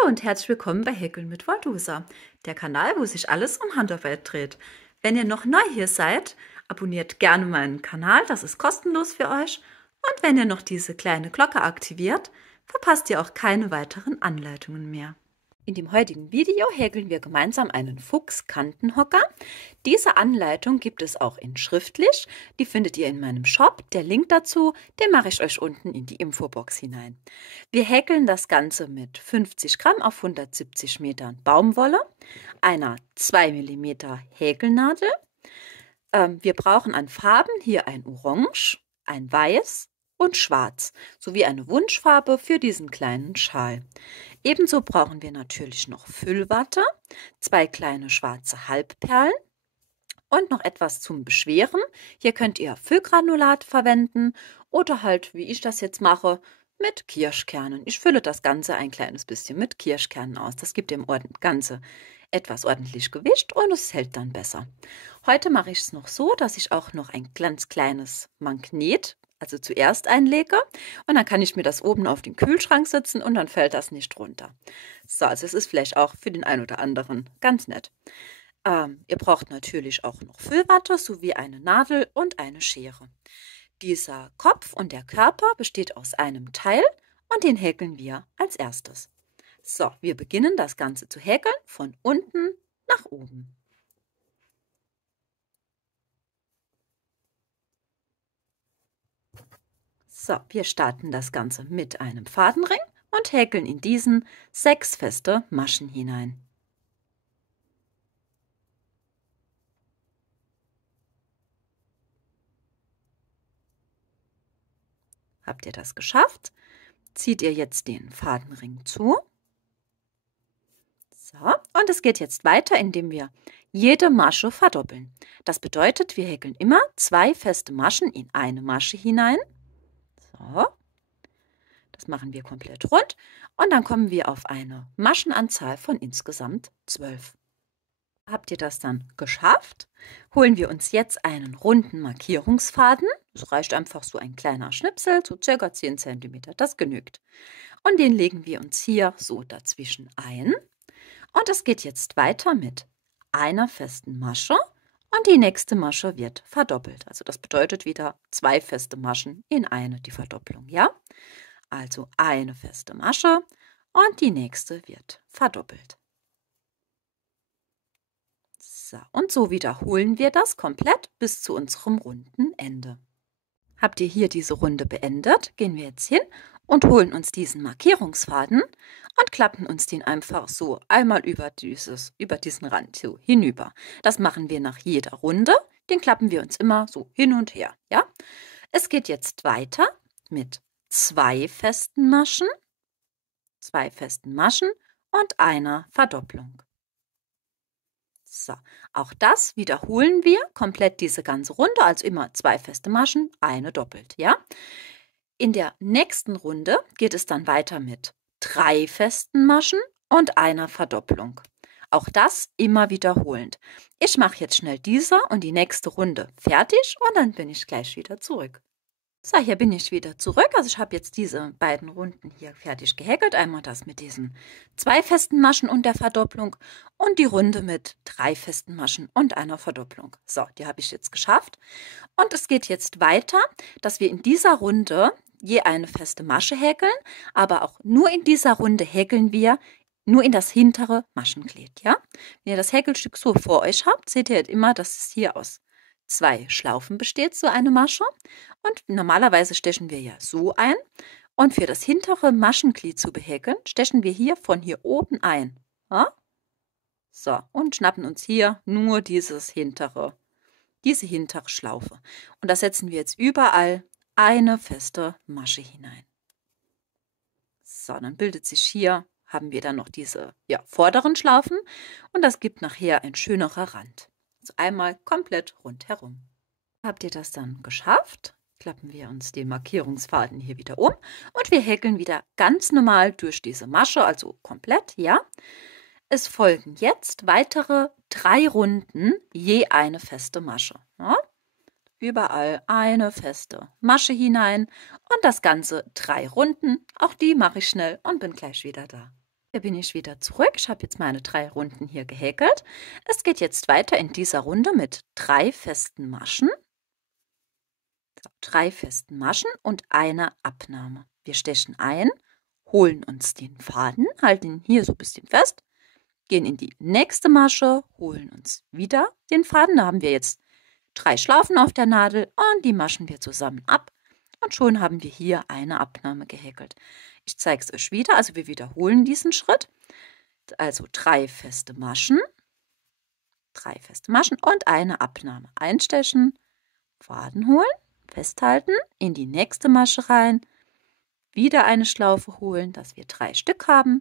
Hallo und herzlich willkommen bei Häkeln mit Waldusa, der Kanal, wo sich alles um Handarbeit dreht. Wenn ihr noch neu hier seid, abonniert gerne meinen Kanal, das ist kostenlos für euch. Und wenn ihr noch diese kleine Glocke aktiviert, verpasst ihr auch keine weiteren Anleitungen mehr. In dem heutigen Video häkeln wir gemeinsam einen Fuchskantenhocker. Diese Anleitung gibt es auch in schriftlich. Die findet ihr in meinem Shop. Der Link dazu, den mache ich euch unten in die Infobox hinein. Wir häkeln das Ganze mit 50 Gramm auf 170 Metern Baumwolle, einer 2 mm Häkelnadel. Wir brauchen an Farben hier ein Orange, ein Weiß und Schwarz sowie eine Wunschfarbe für diesen kleinen Schal. Ebenso brauchen wir natürlich noch Füllwatte, 2 kleine schwarze Halbperlen und noch etwas zum Beschweren. Hier könnt ihr Füllgranulat verwenden oder halt, wie ich das jetzt mache, mit Kirschkernen. Ich fülle das Ganze ein kleines bisschen mit Kirschkernen aus. Das gibt dem Ganze etwas ordentlich Gewicht und es hält dann besser. Heute mache ich es noch so, dass ich auch noch ein ganz kleines Magnet, also zuerst einlege und dann kann ich mir das oben auf den Kühlschrank setzen und dann fällt das nicht runter. So, also es ist vielleicht auch für den einen oder anderen ganz nett. Ihr braucht natürlich auch noch Füllwatte sowie eine Nadel und eine Schere. Dieser Kopf und der Körper besteht aus einem Teil und den häkeln wir als erstes. So, wir beginnen das Ganze zu häkeln von unten nach oben. So, wir starten das Ganze mit einem Fadenring und häkeln in diesen 6 feste Maschen hinein. Habt ihr das geschafft? Zieht ihr jetzt den Fadenring zu. So, und es geht jetzt weiter, indem wir jede Masche verdoppeln. Das bedeutet, wir häkeln immer 2 feste Maschen in eine Masche hinein. So, das machen wir komplett rund und dann kommen wir auf eine Maschenanzahl von insgesamt 12. Habt ihr das dann geschafft? Holen wir uns jetzt einen runden Markierungsfaden. Es reicht einfach so ein kleiner Schnipsel, so ca. 10 cm, das genügt. Und den legen wir uns hier so dazwischen ein. Und es geht jetzt weiter mit einer festen Masche und die nächste Masche wird verdoppelt. Also das bedeutet wieder 2 feste Maschen in eine, die Verdopplung, ja? Also eine feste Masche und die nächste wird verdoppelt. So, und so wiederholen wir das komplett bis zu unserem runden Ende. Habt ihr hier diese Runde beendet, gehen wir jetzt hin und holen uns diesen Markierungsfaden und klappen uns den einfach so einmal über diesen Rand so hinüber. Das machen wir nach jeder Runde. Den klappen wir uns immer so hin und her. Ja? Es geht jetzt weiter mit 2 festen Maschen und einer Verdopplung. So, auch das wiederholen wir komplett diese ganze Runde, also immer 2 feste Maschen, eine doppelt, ja? In der nächsten Runde geht es dann weiter mit 3 festen Maschen und einer Verdopplung. Auch das immer wiederholend. Ich mache jetzt schnell diese und die nächste Runde fertig und dann bin ich gleich wieder zurück. So, hier bin ich wieder zurück. Also ich habe jetzt diese beiden Runden hier fertig gehäkelt. Einmal das mit diesen 2 festen Maschen und der Verdopplung und die Runde mit 3 festen Maschen und einer Verdopplung. So, die habe ich jetzt geschafft. Und es geht jetzt weiter, dass wir in dieser Runde je eine feste Masche häkeln, aber auch nur in dieser Runde häkeln wir nur in das hintere Maschenglied. Ja? Wenn ihr das Häkelstück so vor euch habt, seht ihr halt immer, dass es hier aus 2 Schlaufen besteht, so eine Masche. Und normalerweise stechen wir ja so ein. Und für das hintere Maschenglied zu behäkeln, stechen wir hier von hier oben ein. Ja? So, und schnappen uns hier nur diese hintere Schlaufe. Und da setzen wir jetzt überall eine feste Masche hinein. So, dann bildet sich hier, haben wir dann noch diese vorderen Schlaufen und das gibt nachher ein schönerer Rand. Also einmal komplett rundherum. Habt ihr das dann geschafft? Klappen wir uns den Markierungsfaden hier wieder um und wir häkeln wieder ganz normal durch diese Masche, also komplett, ja. Es folgen jetzt weitere 3 Runden, je eine feste Masche. Ja? Überall eine feste Masche hinein und das Ganze 3 Runden. Auch die mache ich schnell und bin gleich wieder da. Hier bin ich wieder zurück. Ich habe jetzt meine 3 Runden hier gehäkelt. Es geht jetzt weiter in dieser Runde mit 3 festen Maschen. So, 3 festen Maschen und einer Abnahme. Wir stechen ein, holen uns den Faden, halten ihn hier so ein bisschen fest, gehen in die nächste Masche, holen uns wieder den Faden. Da haben wir jetzt 3 Schlaufen auf der Nadel und die maschen wir zusammen ab. Und schon haben wir hier eine Abnahme gehäkelt. Ich zeige es euch wieder, also wir wiederholen diesen Schritt. Also 3 feste Maschen und eine Abnahme. Einstechen, Faden holen, festhalten, in die nächste Masche rein, wieder eine Schlaufe holen, dass wir 3 Stück haben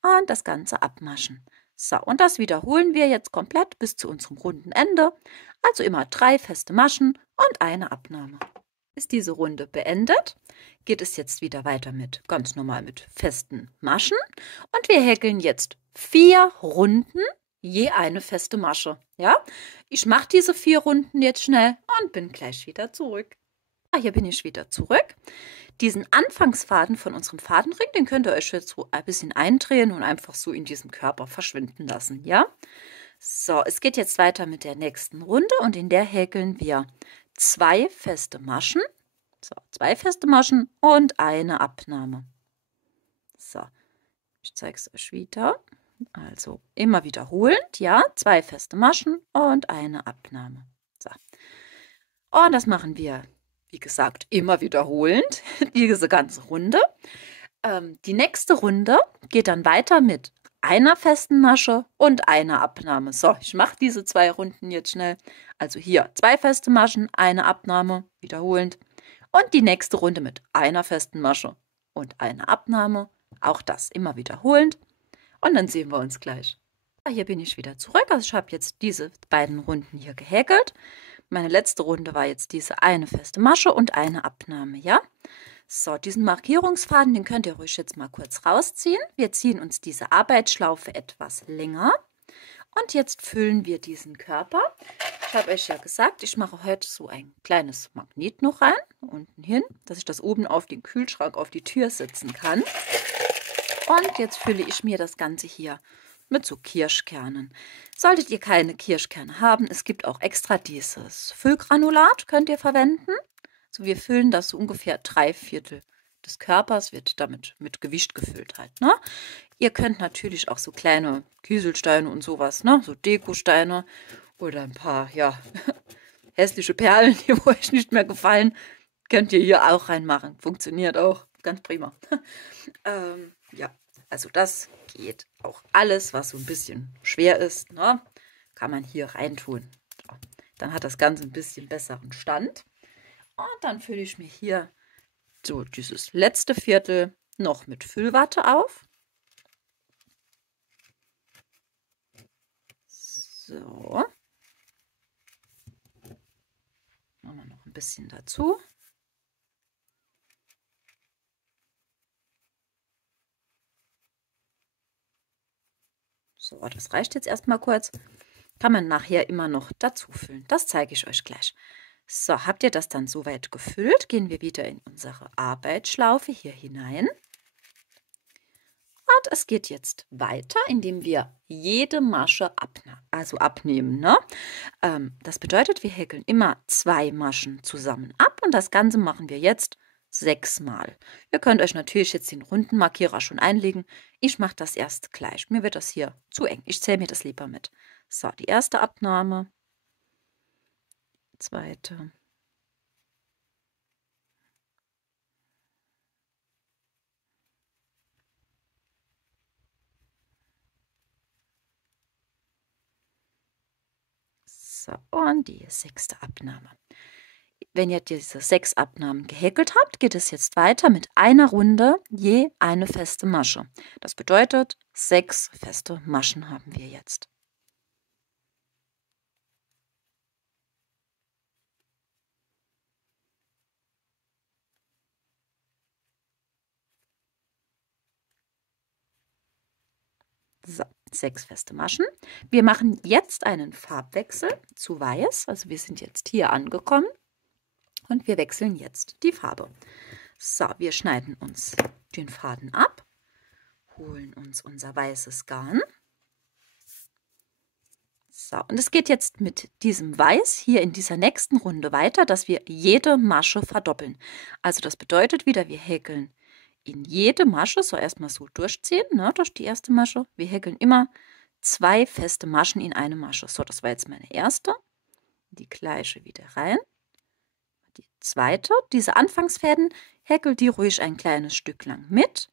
und das Ganze abmaschen. So, und das wiederholen wir jetzt komplett bis zu unserem runden Ende. Also immer 3 feste Maschen und eine Abnahme. Ist diese Runde beendet, geht es jetzt wieder weiter mit ganz normal mit festen Maschen und wir häkeln jetzt 4 Runden, je eine feste Masche. Ja, ich mache diese 4 Runden jetzt schnell und bin gleich wieder zurück. Hier bin ich wieder zurück. Diesen Anfangsfaden von unserem Fadenring, den könnt ihr euch jetzt so ein bisschen eindrehen und einfach so in diesem Körper verschwinden lassen. Ja, so, es geht jetzt weiter mit der nächsten Runde und in der häkeln wir 2 feste Maschen. So, 2 feste Maschen und eine Abnahme. So, ich zeige es euch wieder. Also immer wiederholend, ja, 2 feste Maschen und eine Abnahme. So, und das machen wir, wie gesagt, immer wiederholend, diese ganze Runde. Die nächste Runde geht dann weiter mit einer festen Masche und einer Abnahme. So, ich mache diese 2 Runden jetzt schnell. Also hier 2 feste Maschen, eine Abnahme, wiederholend. Und die nächste Runde mit einer festen Masche und einer Abnahme. Auch das immer wiederholend. Und dann sehen wir uns gleich. Hier bin ich wieder zurück. Also ich habe jetzt diese beiden Runden hier gehäkelt. Meine letzte Runde war jetzt diese eine feste Masche und eine Abnahme, ja? So, diesen Markierungsfaden, den könnt ihr ruhig jetzt mal kurz rausziehen. Wir ziehen uns diese Arbeitsschlaufe etwas länger. Und jetzt füllen wir diesen Körper. Ich habe euch ja gesagt, ich mache heute so ein kleines Magnet noch rein, unten hin, dass ich das oben auf den Kühlschrank, auf die Tür setzen kann. Und jetzt fülle ich mir das Ganze hier mit so Kirschkernen. Solltet ihr keine Kirschkerne haben, es gibt auch extra dieses Füllgranulat, könnt ihr verwenden. So, wir füllen das so ungefähr 3/4 des Körpers, wird damit mit Gewicht gefüllt halt, ne? Ihr könnt natürlich auch so kleine Kieselsteine und sowas, ne? So Dekosteine oder ein paar, ja, hässliche Perlen, die euch nicht mehr gefallen, könnt ihr hier auch reinmachen. Funktioniert auch ganz prima. Ja, also das geht auch alles, was so ein bisschen schwer ist, ne? Kann man hier reintun. So, dann hat das Ganze ein bisschen besseren Stand. Und dann fülle ich mir hier so dieses letzte Viertel noch mit Füllwatte auf. So. Machen wir noch ein bisschen dazu. So, das reicht jetzt erstmal kurz. Kann man nachher immer noch dazu füllen. Das zeige ich euch gleich. So, habt ihr das dann soweit gefüllt? Gehen wir wieder in unsere Arbeitsschlaufe hier hinein. Und es geht jetzt weiter, indem wir jede Masche abnehmen. Ne? Das bedeutet, wir häkeln immer 2 Maschen zusammen ab und das Ganze machen wir jetzt 6 Mal. Ihr könnt euch natürlich jetzt den runden Markierer schon einlegen. Ich mache das erst gleich. Mir wird das hier zu eng. Ich zähle mir das lieber mit. So, die erste Abnahme. Zweite. So, und die 6. Abnahme. Wenn ihr diese 6 Abnahmen gehäkelt habt, geht es jetzt weiter mit einer Runde je eine feste Masche. Das bedeutet, 6 feste Maschen haben wir jetzt. So, 6 feste Maschen. Wir machen jetzt einen Farbwechsel zu Weiß. Also wir sind jetzt hier angekommen und wir wechseln jetzt die Farbe. So, wir schneiden uns den Faden ab, holen uns unser weißes Garn. So, und es geht jetzt mit diesem Weiß hier in dieser nächsten Runde weiter, dass wir jede Masche verdoppeln. Also das bedeutet wieder, wir häkeln in jede Masche, so erstmal so durchziehen, ne, durch die erste Masche. Wir häkeln immer 2 feste Maschen in eine Masche. So, das war jetzt meine erste. Die gleiche wieder rein. Die zweite. Diese Anfangsfäden häkelt die ruhig ein kleines Stück lang mit.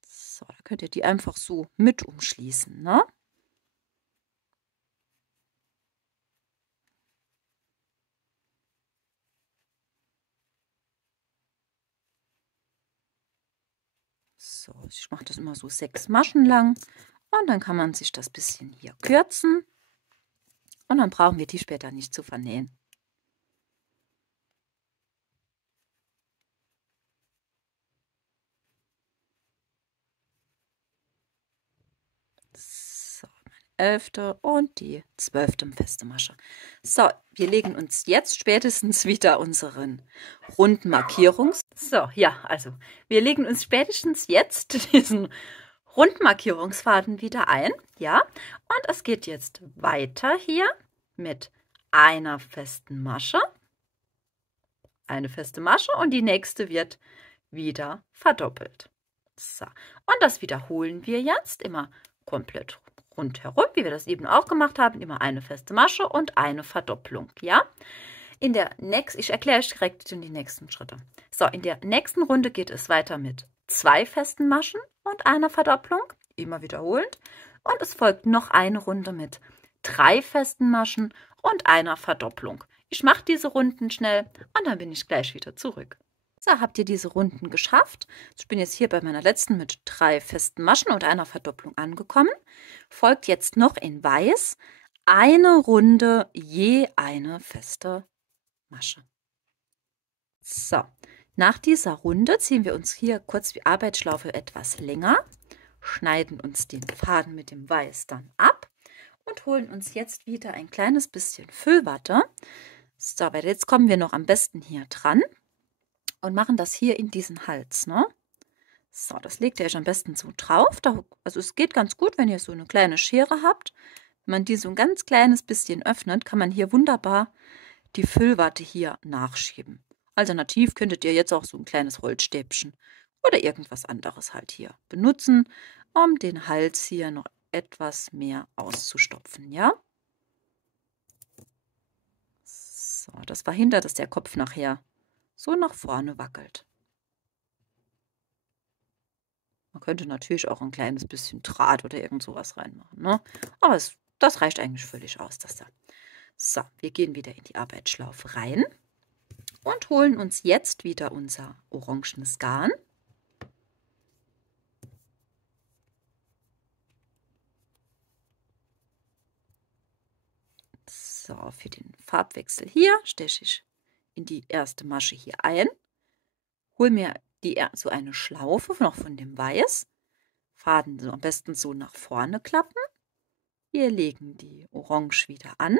So, da könnt ihr die einfach so mit umschließen, ne? So, ich mache das immer so 6 Maschen lang und dann kann man sich das bisschen hier kürzen und dann brauchen wir die später nicht zu vernähen. So, meine 11. und die 12. feste Masche. So, wir legen uns jetzt spätestens wieder unseren runden So, ja, also wir legen uns spätestens jetzt diesen Rundmarkierungsfaden wieder ein, ja, und es geht jetzt weiter hier mit einer festen Masche, eine feste Masche und die nächste wird wieder verdoppelt. So, und das wiederholen wir jetzt immer komplett rundherum, wie wir das eben auch gemacht haben, immer eine feste Masche und eine Verdopplung, ja. Ich erkläre euch direkt die nächsten Schritte. So, in der nächsten Runde geht es weiter mit 2 festen Maschen und einer Verdopplung, immer wiederholend. Und es folgt noch eine Runde mit 3 festen Maschen und einer Verdopplung. Ich mache diese Runden schnell und dann bin ich gleich wieder zurück. So, habt ihr diese Runden geschafft? Ich bin jetzt hier bei meiner letzten mit 3 festen Maschen und einer Verdopplung angekommen. Folgt jetzt noch in Weiß eine Runde je eine feste Masche. So, nach dieser Runde ziehen wir uns hier kurz die Arbeitsschlaufe etwas länger, schneiden uns den Faden mit dem Weiß dann ab und holen uns jetzt wieder ein kleines bisschen Füllwatte. So, weil jetzt kommen wir noch am besten hier dran und machen das hier in diesen Hals, ne? So, das legt ihr euch am besten so drauf. Also es geht ganz gut, wenn ihr so eine kleine Schere habt. Wenn man die so ein ganz kleines bisschen öffnet, kann man hier wunderbar die Füllwatte hier nachschieben. Alternativ könntet ihr jetzt auch so ein kleines Holzstäbchen oder irgendwas anderes halt hier benutzen, um den Hals hier noch etwas mehr auszustopfen, ja? So, das verhindert, dass der Kopf nachher so nach vorne wackelt. Man könnte natürlich auch ein kleines bisschen Draht oder irgend sowas reinmachen, ne? Aber das reicht eigentlich völlig aus, das da. So, wir gehen wieder in die Arbeitsschlaufe rein und holen uns jetzt wieder unser orangenes Garn. So, für den Farbwechsel hier steche ich in die erste Masche hier ein, hole mir so eine Schlaufe noch von dem Weiß, Faden so am besten so nach vorne klappen. Wir legen die Orange wieder an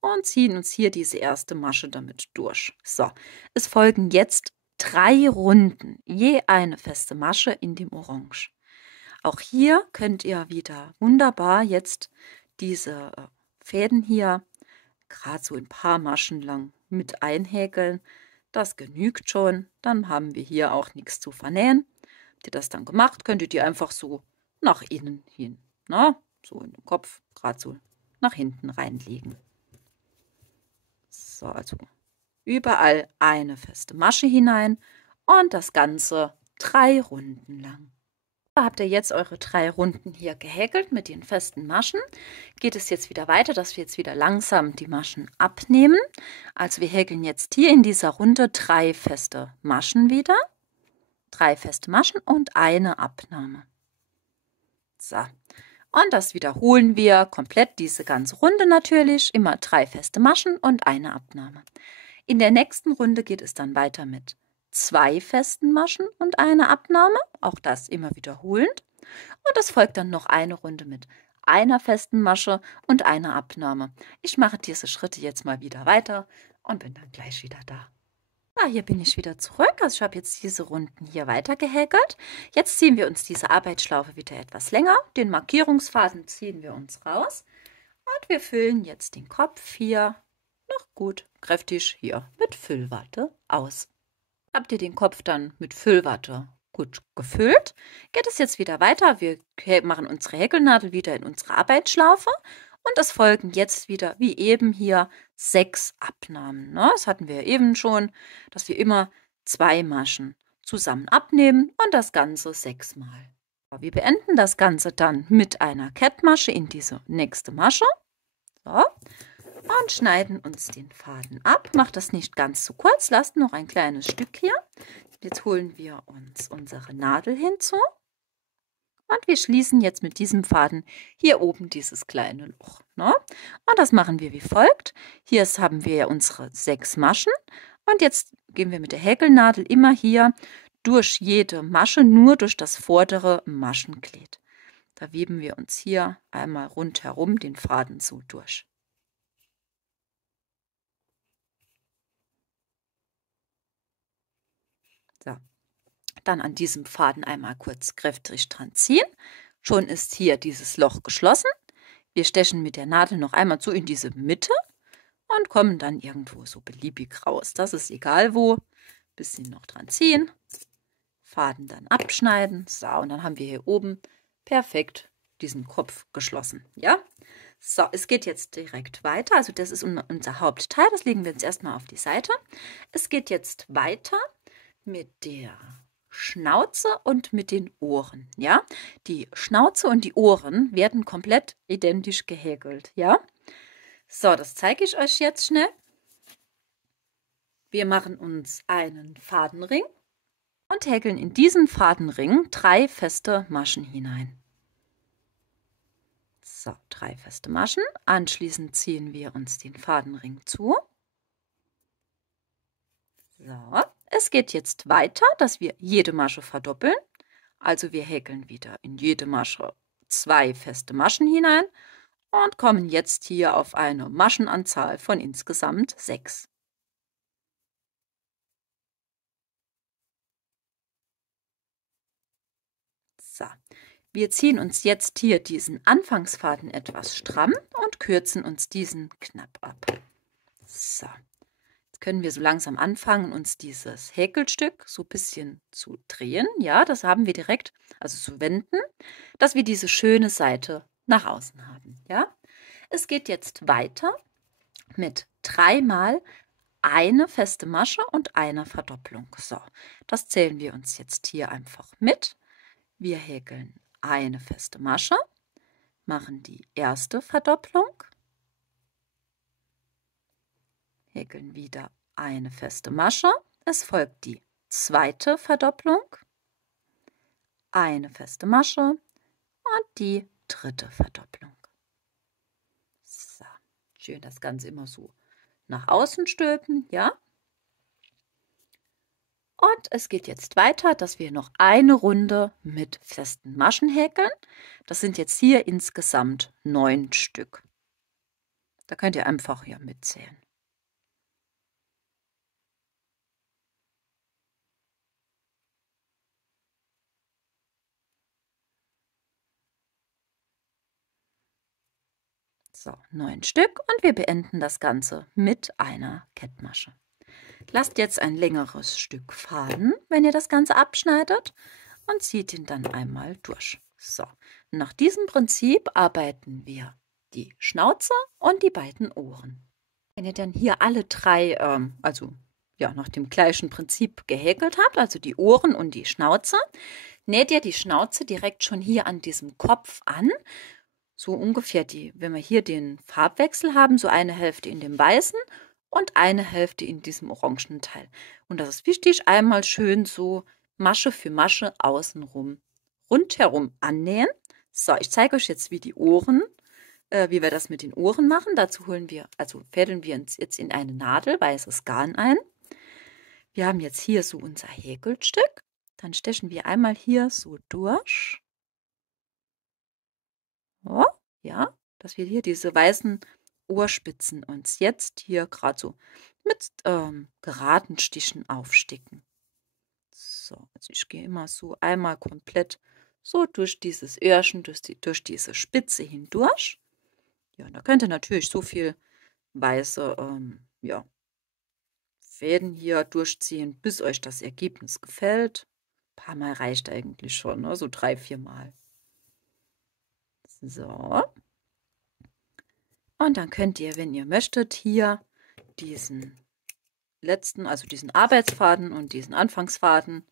und ziehen uns hier diese erste Masche damit durch. So, es folgen jetzt 3 Runden, je eine feste Masche in dem Orange. Auch hier könnt ihr wieder wunderbar jetzt diese Fäden hier gerade so ein paar Maschen lang mit einhäkeln. Das genügt schon. Dann haben wir hier auch nichts zu vernähen. Habt ihr das dann gemacht, könnt ihr die einfach so nach innen hin, ne? So in den Kopf, gerade so nach hinten reinlegen. So, also überall eine feste Masche hinein und das Ganze 3 Runden lang. Da habt ihr jetzt eure 3 Runden hier gehäkelt mit den festen Maschen. Geht es jetzt wieder weiter, dass wir jetzt wieder langsam die Maschen abnehmen. Also wir häkeln jetzt hier in dieser Runde 3 feste Maschen wieder. 3 feste Maschen und eine Abnahme. So, und das wiederholen wir komplett, diese ganze Runde natürlich. Immer 3 feste Maschen und eine Abnahme. In der nächsten Runde geht es dann weiter mit 2 festen Maschen und eine Abnahme. Auch das immer wiederholend. Und es folgt dann noch eine Runde mit einer festen Masche und einer Abnahme. Ich mache diese Schritte jetzt mal wieder weiter und bin dann gleich wieder da. So, hier bin ich wieder zurück. Also ich habe jetzt diese Runden hier weiter gehäkelt. Jetzt ziehen wir uns diese Arbeitsschlaufe wieder etwas länger. Den Markierungsfaden ziehen wir uns raus. Und wir füllen jetzt den Kopf hier noch gut kräftig hier mit Füllwatte aus. Habt ihr den Kopf dann mit Füllwatte gut gefüllt, geht es jetzt wieder weiter. Wir machen unsere Häkelnadel wieder in unsere Arbeitsschlaufe und es folgen jetzt wieder, wie eben hier, 6 Abnahmen. Ne? Das hatten wir eben schon, dass wir immer 2 Maschen zusammen abnehmen und das Ganze 6 Mal. Wir beenden das Ganze dann mit einer Kettmasche in diese nächste Masche. So. Und schneiden uns den Faden ab. Macht das nicht ganz zu kurz, lasst noch ein kleines Stück hier. Jetzt holen wir uns unsere Nadel hinzu. Und wir schließen jetzt mit diesem Faden hier oben dieses kleine Loch. Ne? Und das machen wir wie folgt. Hier haben wir ja unsere 6 Maschen. Und jetzt gehen wir mit der Häkelnadel immer hier durch jede Masche, nur durch das vordere Maschenglied. Da weben wir uns hier einmal rundherum den Faden so durch. So. Dann an diesem Faden einmal kurz kräftig dran ziehen. Schon ist hier dieses Loch geschlossen. Wir stechen mit der Nadel noch einmal so in diese Mitte und kommen dann irgendwo so beliebig raus. Das ist egal wo. Bisschen noch dran ziehen. Faden dann abschneiden. So, und dann haben wir hier oben perfekt diesen Kopf geschlossen. Ja? So, es geht jetzt direkt weiter. Also das ist unser Hauptteil. Das legen wir jetzt erstmal auf die Seite. Es geht jetzt weiter mit der Schnauze und mit den Ohren, ja. Die Schnauze und die Ohren werden komplett identisch gehäkelt, ja. So, das zeige ich euch jetzt schnell. Wir machen uns einen Fadenring und häkeln in diesen Fadenring 3 feste Maschen hinein. So, 3 feste Maschen. Anschließend ziehen wir uns den Fadenring zu. So. Es geht jetzt weiter, dass wir jede Masche verdoppeln. Also wir häkeln wieder in jede Masche 2 feste Maschen hinein und kommen jetzt hier auf eine Maschenanzahl von insgesamt 6. So, wir ziehen uns jetzt hier diesen Anfangsfaden etwas stramm und kürzen uns diesen knapp ab. So. Können wir so langsam anfangen, uns dieses Häkelstück so ein bisschen zu drehen. Ja, das haben wir direkt, also zu wenden, dass wir diese schöne Seite nach außen haben. Ja, es geht jetzt weiter mit 3 Mal eine feste Masche und einer Verdopplung. So, das zählen wir uns jetzt hier einfach mit. Wir häkeln eine feste Masche, machen die erste Verdopplung, häkeln wieder eine feste Masche. Es folgt die zweite Verdopplung, eine feste Masche und die dritte Verdopplung. So, schön das Ganze immer so nach außen stülpen, ja. Und es geht jetzt weiter, dass wir noch eine Runde mit festen Maschen häkeln. Das sind jetzt hier insgesamt 9 Stück. Da könnt ihr einfach hier mitzählen. So, 9 Stück und wir beenden das Ganze mit einer Kettmasche. Lasst jetzt ein längeres Stück Faden, wenn ihr das Ganze abschneidet, und zieht ihn dann einmal durch. So, nach diesem Prinzip arbeiten wir die Schnauze und die beiden Ohren. Wenn ihr dann hier alle 3, also ja, nach dem gleichen Prinzip gehäkelt habt, also die Ohren und die Schnauze, näht ihr die Schnauze direkt schon hier an diesem Kopf an. So ungefähr wenn wir hier den Farbwechsel haben, so eine Hälfte in dem weißen und eine Hälfte in diesem orangenen Teil. Und das ist wichtig, einmal schön so Masche für Masche außenrum, rundherum annähen. So, ich zeige euch jetzt, wie wir das mit den Ohren machen. Dazu fädeln wir uns jetzt in eine Nadel weißes Garn ein. Wir haben jetzt hier so unser Häkelstück. Dann stechen wir einmal hier so durch. Oh, ja, dass wir hier diese weißen Ohrspitzen uns jetzt hier gerade so mit geraden Stichen aufsticken. So, also ich gehe immer so einmal komplett so durch dieses Öhrchen, durch diese Spitze hindurch. Ja, da könnt ihr natürlich so viel weiße ja, Fäden hier durchziehen, bis euch das Ergebnis gefällt. Ein paar Mal reicht eigentlich schon, ne? So 3, 4 Mal. So. Und dann könnt ihr, wenn ihr möchtet, hier diesen letzten, also diesen Arbeitsfaden und diesen Anfangsfaden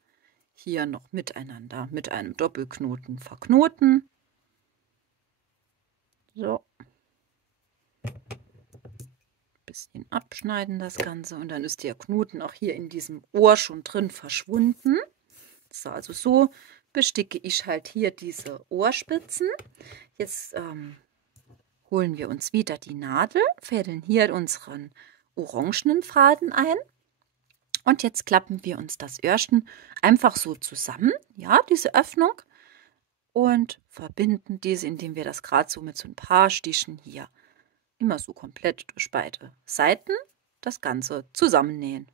hier noch miteinander mit einem Doppelknoten verknoten. So. Bisschen abschneiden das Ganze und dann ist der Knoten auch hier in diesem Ohr schon drin verschwunden. So, also so besticke ich halt hier diese Ohrspitzen. Jetzt holen wir uns wieder die Nadel, fädeln hier unseren orangenen Faden ein. Und jetzt klappen wir uns das Öhrchen einfach so zusammen, ja, diese Öffnung, und verbinden diese, indem wir das gerade so mit so ein paar Stichen hier immer so komplett durch beide Seiten das Ganze zusammennähen.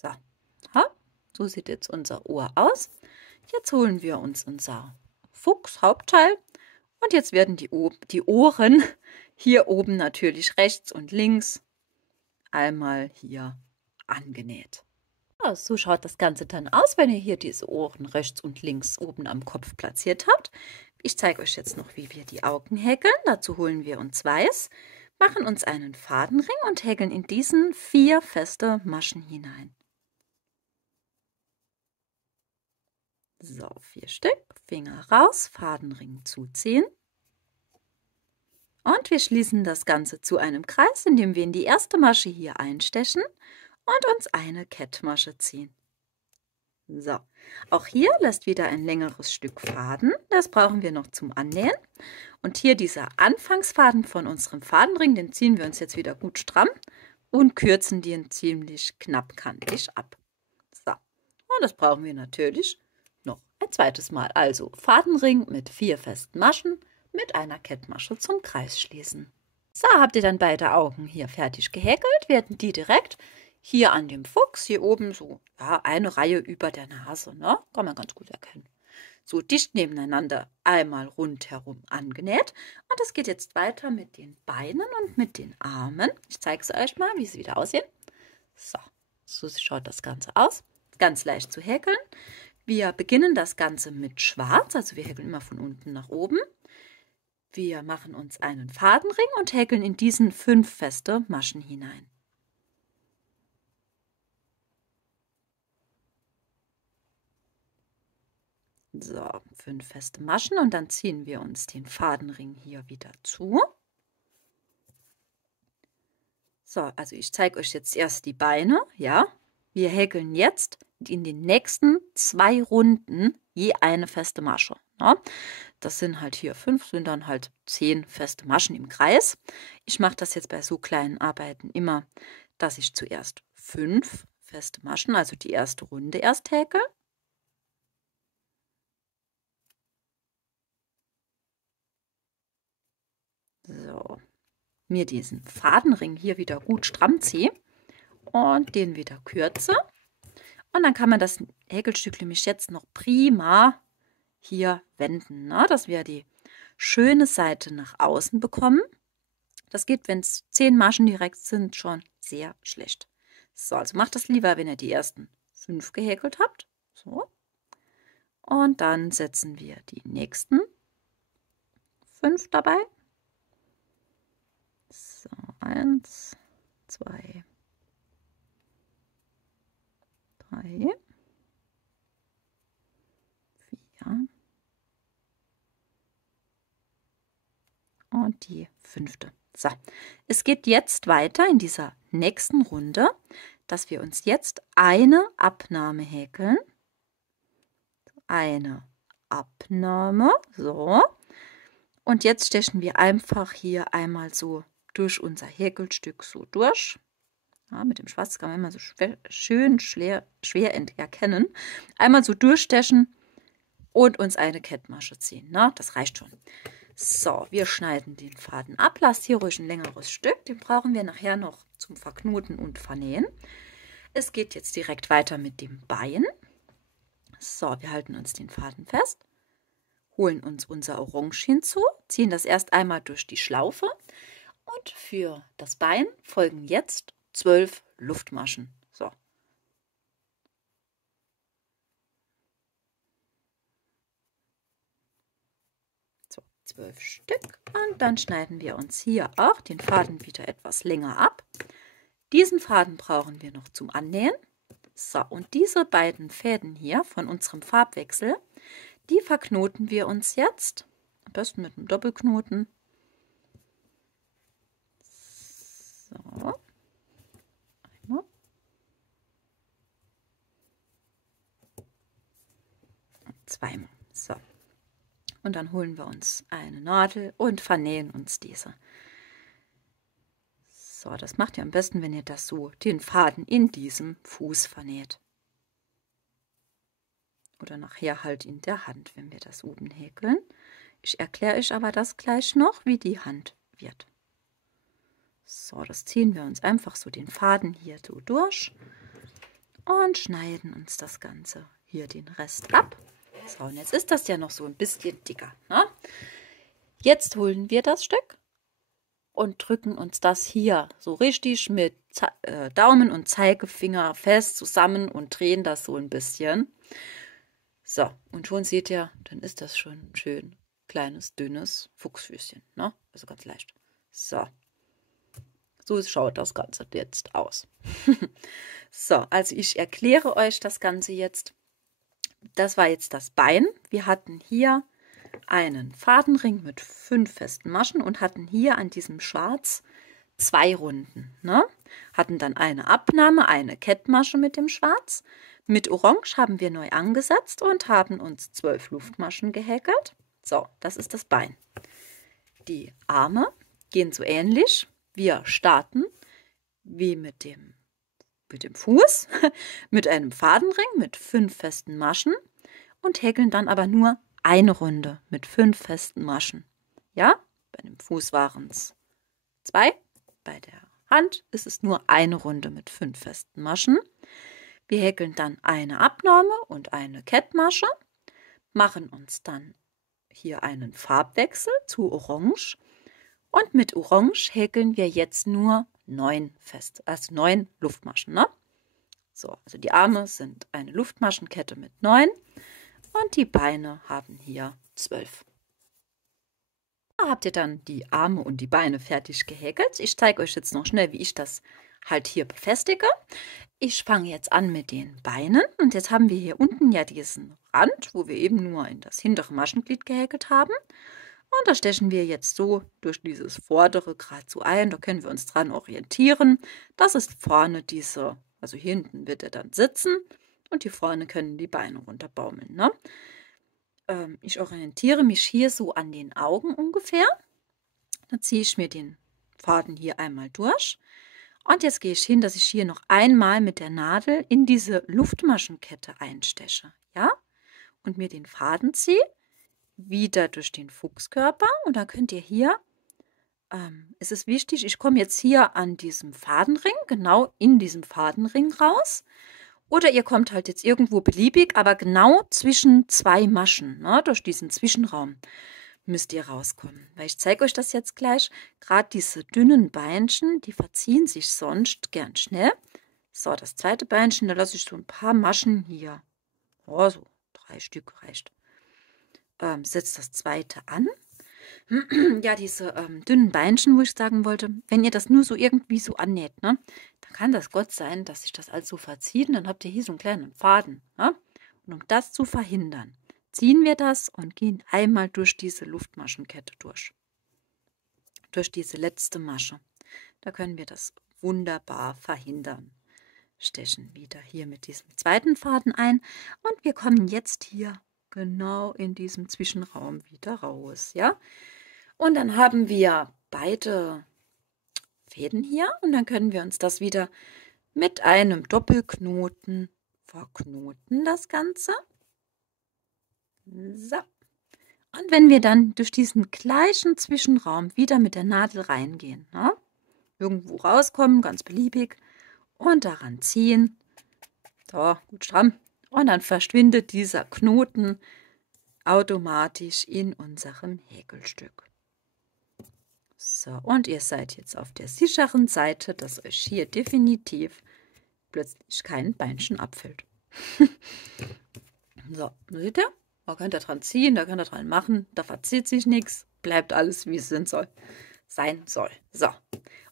So, ha, so sieht jetzt unser Ohr aus. Jetzt holen wir uns unser Fuchs-Hauptteil und jetzt werden die Ohren hier oben natürlich rechts und links einmal hier angenäht. Ja, so schaut das Ganze dann aus, wenn ihr hier diese Ohren rechts und links oben am Kopf platziert habt. Ich zeige euch jetzt noch, wie wir die Augen häkeln. Dazu holen wir uns Weiß, machen uns einen Fadenring und häkeln in diesen 4 feste Maschen hinein. So, 4 Stück, Finger raus, Fadenring zuziehen. Und wir schließen das Ganze zu einem Kreis, indem wir in die erste Masche hier einstechen und uns eine Kettmasche ziehen. So, auch hier lasst wieder ein längeres Stück Faden, das brauchen wir noch zum Annähen. Und hier dieser Anfangsfaden von unserem Fadenring, den ziehen wir uns jetzt wieder gut stramm und kürzen den ziemlich knappkantig ab. So, und das brauchen wir natürlich noch ein zweites Mal. Also Fadenring mit 4 festen Maschen mit einer Kettmasche zum Kreis schließen. So, habt ihr dann beide Augen hier fertig gehäkelt, werden die direkt hier an dem Fuchs, hier oben so, ja, eine Reihe über der Nase, ne? Kann man ganz gut erkennen. So dicht nebeneinander einmal rundherum angenäht. Und es geht jetzt weiter mit den Beinen und mit den Armen. Ich zeige es euch mal, wie sie wieder aussehen. So, so schaut das Ganze aus. Ganz leicht zu häkeln. Wir beginnen das Ganze mit Schwarz, also wir häkeln immer von unten nach oben. Wir machen uns einen Fadenring und häkeln in diesen 5 feste Maschen hinein. So, 5 feste Maschen und dann ziehen wir uns den Fadenring hier wieder zu. So, also ich zeige euch jetzt erst die Beine, ja. Wir häkeln jetzt in den nächsten 2 Runden je eine feste Masche. Ne? Das sind halt hier 5, sind dann halt 10 feste Maschen im Kreis. Ich mache das jetzt bei so kleinen Arbeiten immer, dass ich zuerst 5 feste Maschen, also die erste Runde erst häkel. So, mir diesen Fadenring hier wieder gut stramm ziehe und den wieder kürze. Und dann kann man das Häkelstück nämlich jetzt noch prima hier wenden, ne? Dass wir die schöne Seite nach außen bekommen. Das geht, wenn es 10 Maschen direkt sind, schon sehr schlecht. So, also macht das lieber, wenn ihr die ersten 5 gehäkelt habt. So. Und dann setzen wir die nächsten 5 dabei. So, 1, 2, 3, 4 und die 5. So, es geht jetzt weiter in dieser nächsten Runde, dass wir uns jetzt eine Abnahme häkeln. Eine Abnahme, so. Und jetzt stechen wir einfach hier einmal so durch unser Häkelstück so durch. Ja, mit dem Schwarz kann man immer so schwer erkennen. Einmal so durchstechen und uns eine Kettmasche ziehen. Ne? Das reicht schon. So, wir schneiden den Faden ab. Lasst hier ruhig ein längeres Stück. Den brauchen wir nachher noch zum Verknoten und Vernähen. Es geht jetzt direkt weiter mit dem Bein. So, wir halten uns den Faden fest, holen uns unser Orange hinzu, ziehen das erst einmal durch die Schlaufe und für das Bein folgen jetzt 12 Luftmaschen. So. So, 12 Stück und dann schneiden wir uns hier auch den Faden wieder etwas länger ab. Diesen Faden brauchen wir noch zum Annähen. So, und diese beiden Fäden hier von unserem Farbwechsel, die verknoten wir uns jetzt, am besten mit einem Doppelknoten. So, einmal. Zweimal. So. Und dann holen wir uns eine Nadel und vernähen uns diese. So, das macht ihr am besten, wenn ihr das so, den Faden in diesem Fuß vernäht. Oder nachher halt in der Hand, wenn wir das oben häkeln. Ich erkläre euch aber das gleich noch, wie die Hand wird. So, das ziehen wir uns einfach so den Faden hier so durch und schneiden uns das Ganze hier den Rest ab. So, und jetzt ist das ja noch so ein bisschen dicker. Ne? Jetzt holen wir das Stück und drücken uns das hier so richtig mit Daumen und Zeigefinger fest zusammen und drehen das so ein bisschen. So, und schon seht ihr, dann ist das schon ein schön kleines, dünnes Fuchsfüßchen. Ne? Also ganz leicht. So. So schaut das Ganze jetzt aus. So, also ich erkläre euch das Ganze jetzt. Das war jetzt das Bein. Wir hatten hier einen Fadenring mit 5 festen Maschen und hatten hier an diesem Schwarz 2 Runden. Ne? Hatten dann eine Abnahme, eine Kettmasche mit dem Schwarz. Mit Orange haben wir neu angesetzt und haben uns 12 Luftmaschen gehäkelt. So, das ist das Bein. Die Arme gehen so ähnlich. Wir starten wie mit dem Fuß, mit einem Fadenring mit 5 festen Maschen und häkeln dann aber nur eine Runde mit 5 festen Maschen. Ja, bei dem Fuß waren es 2, bei der Hand ist es nur eine Runde mit 5 festen Maschen. Wir häkeln dann eine Abnahme und eine Kettmasche, machen uns dann hier einen Farbwechsel zu Orange und mit Orange häkeln wir jetzt nur 9 Luftmaschen. Ne? So, also die Arme sind eine Luftmaschenkette mit 9 und die Beine haben hier 12. Da habt ihr dann die Arme und die Beine fertig gehäkelt. Ich zeige euch jetzt noch schnell, wie ich das halt hier befestige. Ich fange jetzt an mit den Beinen und jetzt haben wir hier unten ja diesen Rand, wo wir eben nur in das hintere Maschenglied gehäkelt haben. Und da stechen wir jetzt so durch dieses vordere gerade so ein. Da können wir uns dran orientieren. Das ist vorne diese, also hier hinten wird er dann sitzen und hier vorne können die Beine runterbaumeln. Ne? Ich orientiere mich hier so an den Augen ungefähr. Dann ziehe ich mir den Faden hier einmal durch. Und jetzt gehe ich hin, dass ich hier noch einmal mit der Nadel in diese Luftmaschenkette einsteche. Ja? Und mir den Faden ziehe, wieder durch den Fuchskörper. Und dann könnt ihr hier, es ist wichtig, ich komme jetzt hier an diesem Fadenring, genau in diesem Fadenring raus. Oder ihr kommt halt jetzt irgendwo beliebig, aber genau zwischen 2 Maschen, ne, durch diesen Zwischenraum müsst ihr rauskommen. Weil ich zeige euch das jetzt gleich. Gerade diese dünnen Beinchen, die verziehen sich sonst gern schnell. So, das zweite Beinchen, da lasse ich so ein paar Maschen hier. Oh, so 3 Stück reicht. Setzt das zweite an. Ja, diese dünnen Beinchen, wo ich sagen wollte, wenn ihr das nur so irgendwie so annäht, ne, dann kann das Gott sein, dass sich das also verzieht. Dann habt ihr hier so einen kleinen Faden. Ne? Und um das zu verhindern, ziehen wir das und gehen einmal durch diese Luftmaschenkette durch. Durch diese letzte Masche. Da können wir das wunderbar verhindern. Stechen wieder hier mit diesem zweiten Faden ein und wir kommen jetzt hier genau in diesem Zwischenraum wieder raus. Ja? Und dann haben wir beide Fäden hier und dann können wir uns das wieder mit einem Doppelknoten verknoten, das Ganze. So. Und wenn wir dann durch diesen gleichen Zwischenraum wieder mit der Nadel reingehen, ne? Irgendwo rauskommen, ganz beliebig, und daran ziehen, so, gut stramm, und dann verschwindet dieser Knoten automatisch in unserem Häkelstück. So, und ihr seid jetzt auf der sicheren Seite, dass euch hier definitiv plötzlich kein Beinchen abfällt. So, seht ihr? Da könnt ihr dran ziehen, da könnt ihr dran machen, da verzieht sich nichts, bleibt alles wie es sein soll. So,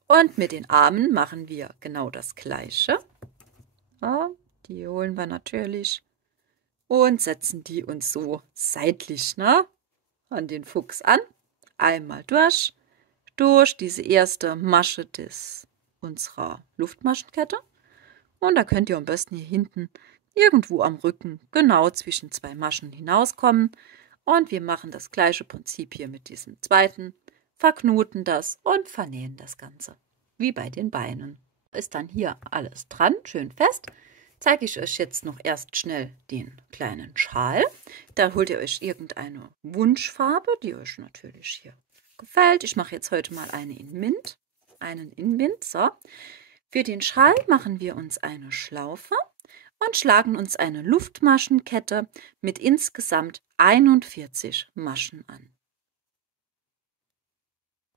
und mit den Armen machen wir genau das Gleiche. So, die holen wir natürlich und setzen die uns so seitlich, ne, an den Fuchs an. Einmal durch diese erste Masche unserer Luftmaschenkette. Und da könnt ihr am besten hier hinten irgendwo am Rücken genau zwischen zwei Maschen hinauskommen. Und wir machen das gleiche Prinzip hier mit diesem zweiten, verknoten das und vernähen das Ganze, wie bei den Beinen. Ist dann hier alles dran, schön fest. Zeige ich euch jetzt noch erst schnell den kleinen Schal. Da holt ihr euch irgendeine Wunschfarbe, die euch natürlich hier gefällt. Ich mache jetzt heute mal eine in Mint, einen in Mint. So. Für den Schal machen wir uns eine Schlaufe und schlagen uns eine Luftmaschenkette mit insgesamt 41 Maschen an.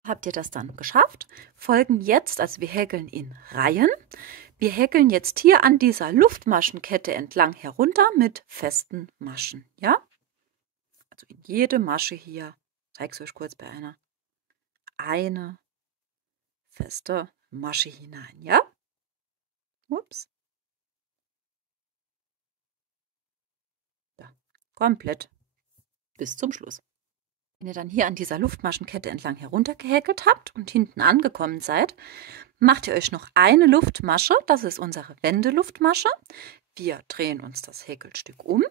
Habt ihr das dann geschafft? Folgen jetzt, also wir häkeln in Reihen. Wir häkeln jetzt hier an dieser Luftmaschenkette entlang herunter mit festen Maschen, ja? Also in jede Masche hier, ich zeige es euch kurz bei eine feste Masche hinein, ja? Ups. Ja, komplett bis zum Schluss. Wenn ihr dann hier an dieser Luftmaschenkette entlang heruntergehäkelt habt und hinten angekommen seid, macht ihr euch noch eine Luftmasche, das ist unsere Wendeluftmasche. Wir drehen uns das Häkelstück um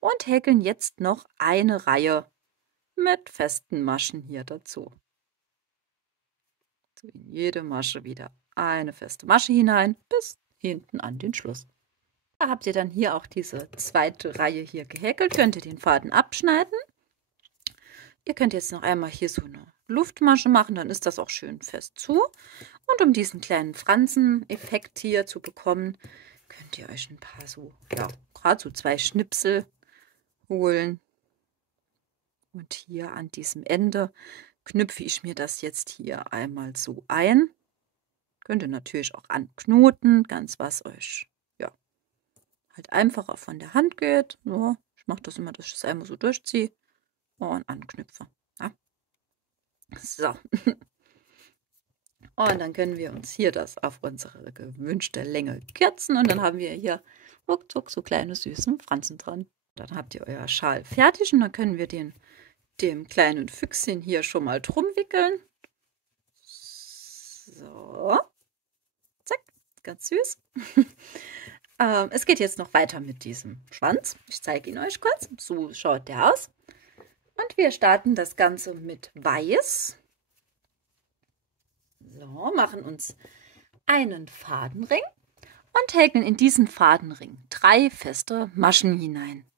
und häkeln jetzt noch eine Reihe mit festen Maschen hier dazu. So in jede Masche wieder eine feste Masche hinein bis hinten an den Schluss. Da habt ihr dann hier auch diese zweite Reihe hier gehäkelt, könnt ihr den Faden abschneiden. Ihr könnt jetzt noch einmal hier so eine Luftmasche machen, dann ist das auch schön fest zu. Und um diesen kleinen Franseneffekt hier zu bekommen, könnt ihr euch ein paar so, ja, gerade so 2 Schnipsel holen. Und hier an diesem Ende knüpfe ich mir das jetzt hier einmal so ein. Könnt ihr natürlich auch anknoten, ganz was euch, ja, halt einfacher von der Hand geht. So, ich mache das immer, dass ich das einmal so durchziehe und anknüpfe. Ja. So. Und dann können wir uns hier das auf unsere gewünschte Länge kürzen und dann haben wir hier ruckzuck so kleine süßen Fransen dran. Dann habt ihr euer Schal fertig und dann können wir dem kleinen Füchschen hier schon mal drum wickeln. So. Zack, ganz süß. Es geht jetzt noch weiter mit diesem Schwanz. Ich zeige ihn euch kurz. So schaut der aus. Und wir starten das Ganze mit Weiß. So, machen uns einen Fadenring und häkeln in diesen Fadenring 3 feste Maschen hinein.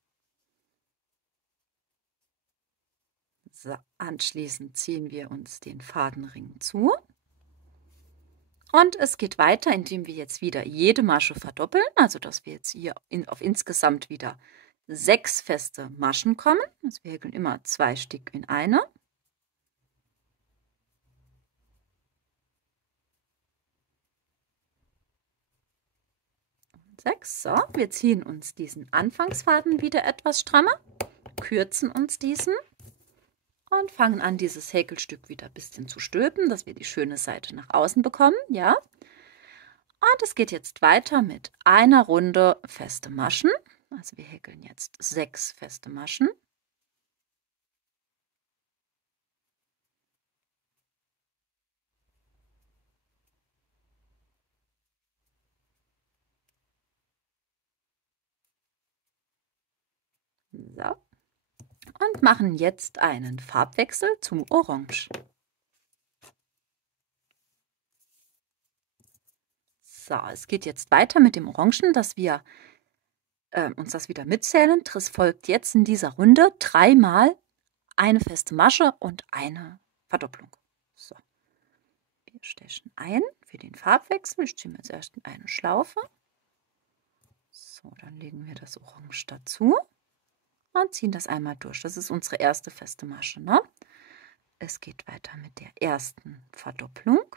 So, anschließend ziehen wir uns den Fadenring zu. Und es geht weiter, indem wir jetzt wieder jede Masche verdoppeln, also dass wir jetzt hier auf insgesamt wieder 6 feste Maschen kommen. Also wir häkeln immer 2 Stück in eine. 6. So, wir ziehen uns diesen Anfangsfaden wieder etwas strammer, kürzen uns diesen und fangen an, dieses Häkelstück wieder ein bisschen zu stülpen, dass wir die schöne Seite nach außen bekommen, ja. Und es geht jetzt weiter mit einer Runde feste Maschen. Also wir häkeln jetzt 6 feste Maschen. So. Und machen jetzt einen Farbwechsel zum Orange. So, es geht jetzt weiter mit dem Orangen, dass wir uns das wieder mitzählen. Es folgt jetzt in dieser Runde 3-mal eine feste Masche und eine Verdopplung. So, wir stechen ein für den Farbwechsel. Ich ziehe mir jetzt erst eine Schlaufe. So, dann legen wir das Orange dazu und ziehen das einmal durch. Das ist unsere erste feste Masche, ne? Es geht weiter mit der ersten Verdopplung.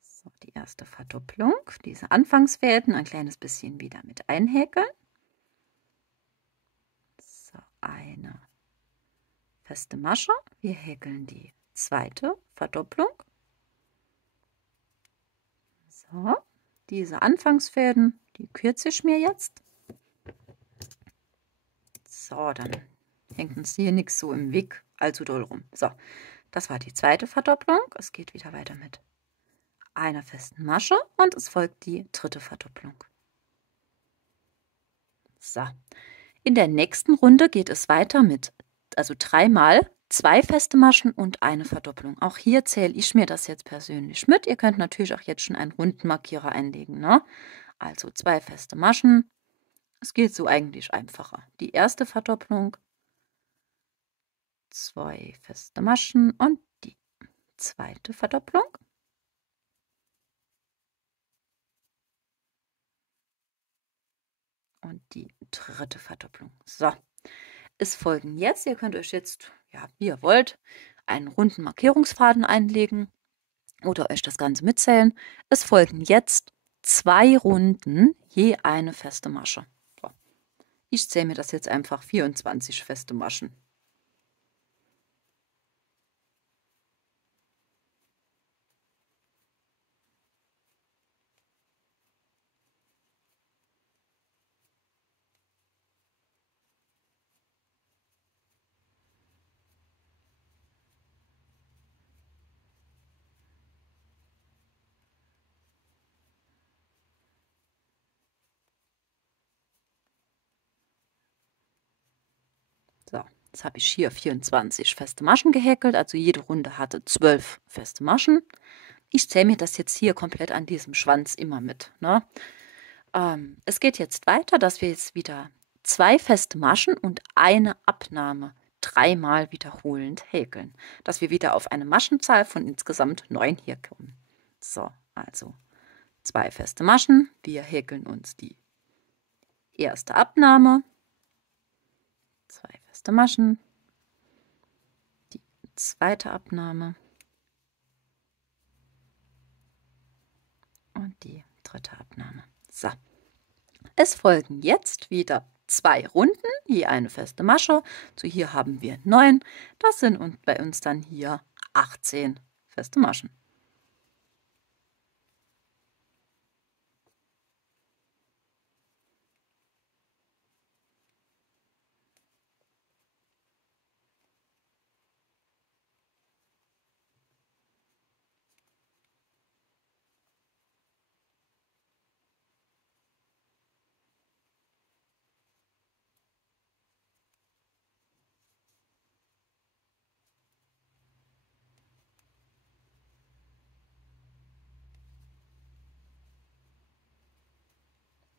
So, die erste Verdopplung, diese Anfangsfäden ein kleines bisschen wieder mit einhäkeln. So, eine feste Masche. Wir häkeln die zweite Verdopplung. So, diese Anfangsfäden, die kürze ich mir jetzt. So, dann hängt uns hier nichts so im Weg allzu doll rum. So, das war die zweite Verdopplung. Es geht wieder weiter mit einer festen Masche und es folgt die dritte Verdopplung. So, in der nächsten Runde geht es weiter mit, also 3-mal 2 feste Maschen und eine Verdopplung. Auch hier zähle ich mir das jetzt persönlich mit. Ihr könnt natürlich auch jetzt schon einen Rundenmarkierer einlegen, ne? Also 2 feste Maschen. Es geht so eigentlich einfacher. Die erste Verdopplung, 2 feste Maschen und die zweite Verdopplung. Und die dritte Verdopplung. So, es folgen jetzt, ihr könnt euch jetzt, ja, wie ihr wollt, einen runden Markierungsfaden einlegen oder euch das Ganze mitzählen. Es folgen jetzt 2 Runden, je eine feste Masche. So. Ich zähle mir das jetzt einfach 24 feste Maschen. So, jetzt habe ich hier 24 feste Maschen gehäkelt, also jede Runde hatte 12 feste Maschen. Ich zähle mir das jetzt hier komplett an diesem Schwanz immer mit, ne? Es geht jetzt weiter, dass wir jetzt wieder 2 feste Maschen und eine Abnahme 3-mal wiederholend häkeln, dass wir wieder auf eine Maschenzahl von insgesamt 9 hier kommen. So, also 2 feste Maschen, wir häkeln uns die erste Abnahme, 2 feste Maschen, die zweite Abnahme und die dritte Abnahme. So, es folgen jetzt wieder 2 Runden, je eine feste Masche. So, hier haben wir 9. Das sind bei uns dann hier 18 feste Maschen.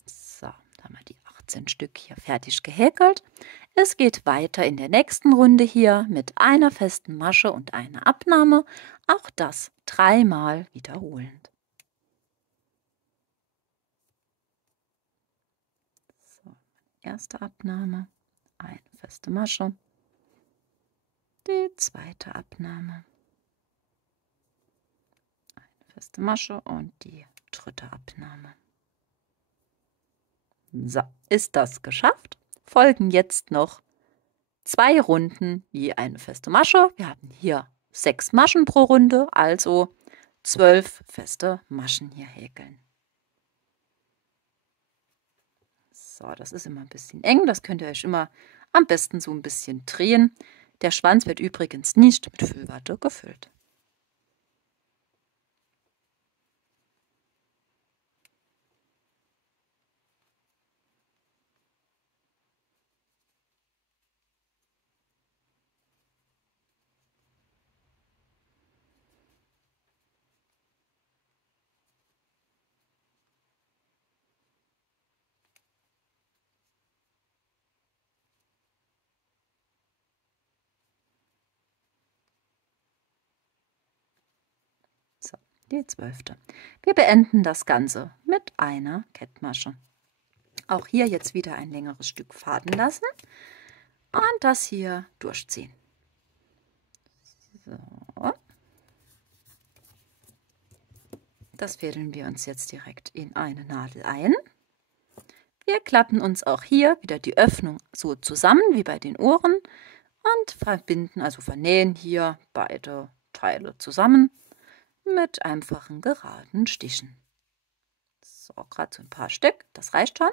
So, da haben wir die 18 Stück hier fertig gehäkelt. Es geht weiter in der nächsten Runde hier mit einer festen Masche und einer Abnahme. Auch das 3-mal wiederholend. So, erste Abnahme, eine feste Masche, die zweite Abnahme, eine feste Masche und die dritte Abnahme. So, ist das geschafft? Folgen jetzt noch 2 Runden, je eine feste Masche. Wir haben hier 6 Maschen pro Runde, also 12 feste Maschen hier häkeln. So, das ist immer ein bisschen eng, das könnt ihr euch immer am besten so ein bisschen drehen. Der Schwanz wird übrigens nicht mit Füllwatte gefüllt. die 12. Wir beenden das Ganze mit einer Kettmasche. Auch hier jetzt wieder ein längeres Stück Faden lassen und das hier durchziehen. So. Das fädeln wir uns jetzt direkt in eine Nadel ein. Wir klappen uns auch hier wieder die Öffnung so zusammen wie bei den Ohren und verbinden, also vernähen hier beide Teile zusammen mit einfachen geraden Stichen. So, gerade so ein paar Stück, das reicht schon.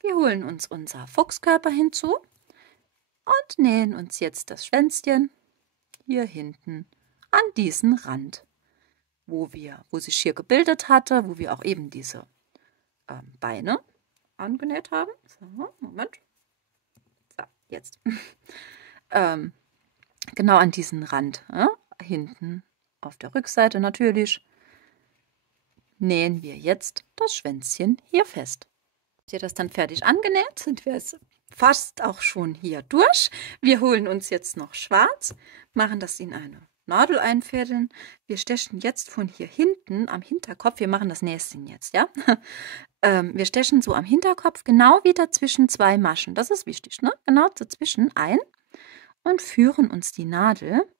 Wir holen uns unser Fuchskörper hinzu und nähen uns jetzt das Schwänzchen hier hinten an diesen Rand, wo sich hier gebildet hatte, wo wir auch eben diese Beine angenäht haben. So, Moment. So, jetzt. Genau an diesen Rand, hinten auf der Rückseite natürlich, nähen wir jetzt das Schwänzchen hier fest. Habt ihr das dann fertig angenäht, sind wir jetzt fast auch schon hier durch. Wir holen uns jetzt noch schwarz, machen das in eine Nadel einfädeln. Wir stechen jetzt von hier hinten am Hinterkopf, wir machen das Näschen jetzt, ja? Wir stechen so am Hinterkopf genau wieder zwischen zwei Maschen, das ist wichtig, ne? Genau dazwischen ein und führen uns die Nadel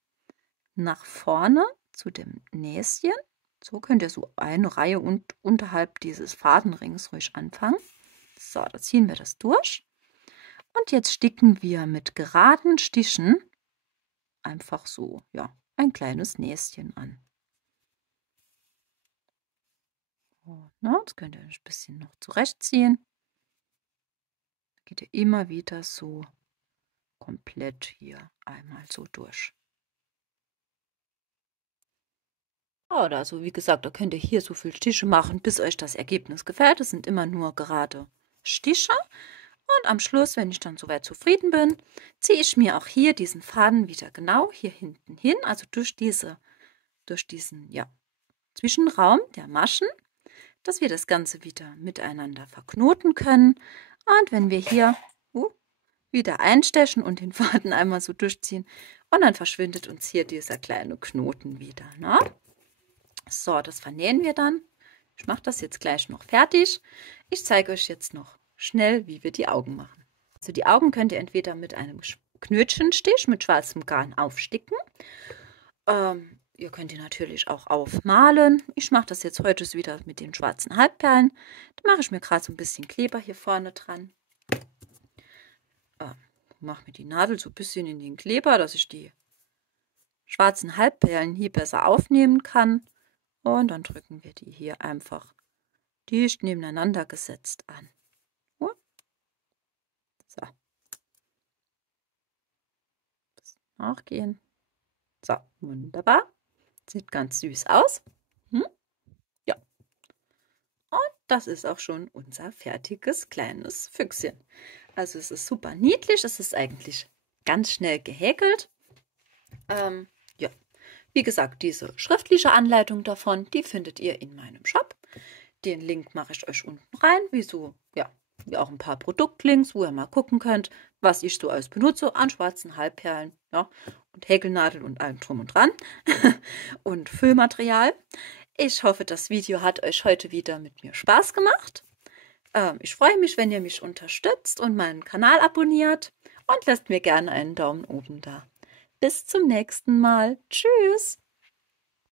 nach vorne zu dem Näschen. So könnt ihr so eine Reihe und unterhalb dieses Fadenrings ruhig anfangen. So, da ziehen wir das durch. Und jetzt sticken wir mit geraden Stichen einfach so, ja, ein kleines Näschen an. So, ne, das könnt ihr ein bisschen noch zurechtziehen. Geht ihr immer wieder so komplett hier einmal so durch. Oder also wie gesagt, da könnt ihr hier so viele Stiche machen, bis euch das Ergebnis gefällt. Es sind immer nur gerade Stiche. Und am Schluss, wenn ich dann soweit zufrieden bin, ziehe ich mir auch hier diesen Faden wieder genau hier hinten hin, also durch diesen ja, Zwischenraum der Maschen, dass wir das Ganze wieder miteinander verknoten können. Und wenn wir hier wieder einstechen und den Faden einmal so durchziehen, und dann verschwindet uns hier dieser kleine Knoten wieder. Ne? So, das vernähen wir dann. Ich mache das jetzt gleich noch fertig. Ich zeige euch jetzt noch schnell, wie wir die Augen machen. Also die Augen könnt ihr entweder mit einem Knötchenstich mit schwarzem Garn aufsticken. Ihr könnt die natürlich auch aufmalen. Ich mache das jetzt heute wieder mit den schwarzen Halbperlen. Da mache ich mir gerade so ein bisschen Kleber hier vorne dran. Mache mir die Nadel so ein bisschen in den Kleber, dass ich die schwarzen Halbperlen hier besser aufnehmen kann. Und dann drücken wir die hier einfach dicht nebeneinander gesetzt an. So. Nachgehen. So, wunderbar. Sieht ganz süß aus. Ja. Und das ist auch schon unser fertiges kleines Füchschen. Also es ist super niedlich. Es ist eigentlich ganz schnell gehäkelt. Ja. Wie gesagt, diese schriftliche Anleitung davon, die findet ihr in meinem Shop. Den Link mache ich euch unten rein, wie auch ein paar Produktlinks, wo ihr mal gucken könnt, was ich so alles benutze an schwarzen Halbperlen, ja, und Häkelnadeln und allem drum und dran und Füllmaterial. Ich hoffe, das Video hat euch heute wieder mit mir Spaß gemacht. Ich freue mich, wenn ihr mich unterstützt und meinen Kanal abonniert und lasst mir gerne einen Daumen oben da. Bis zum nächsten Mal. Tschüss!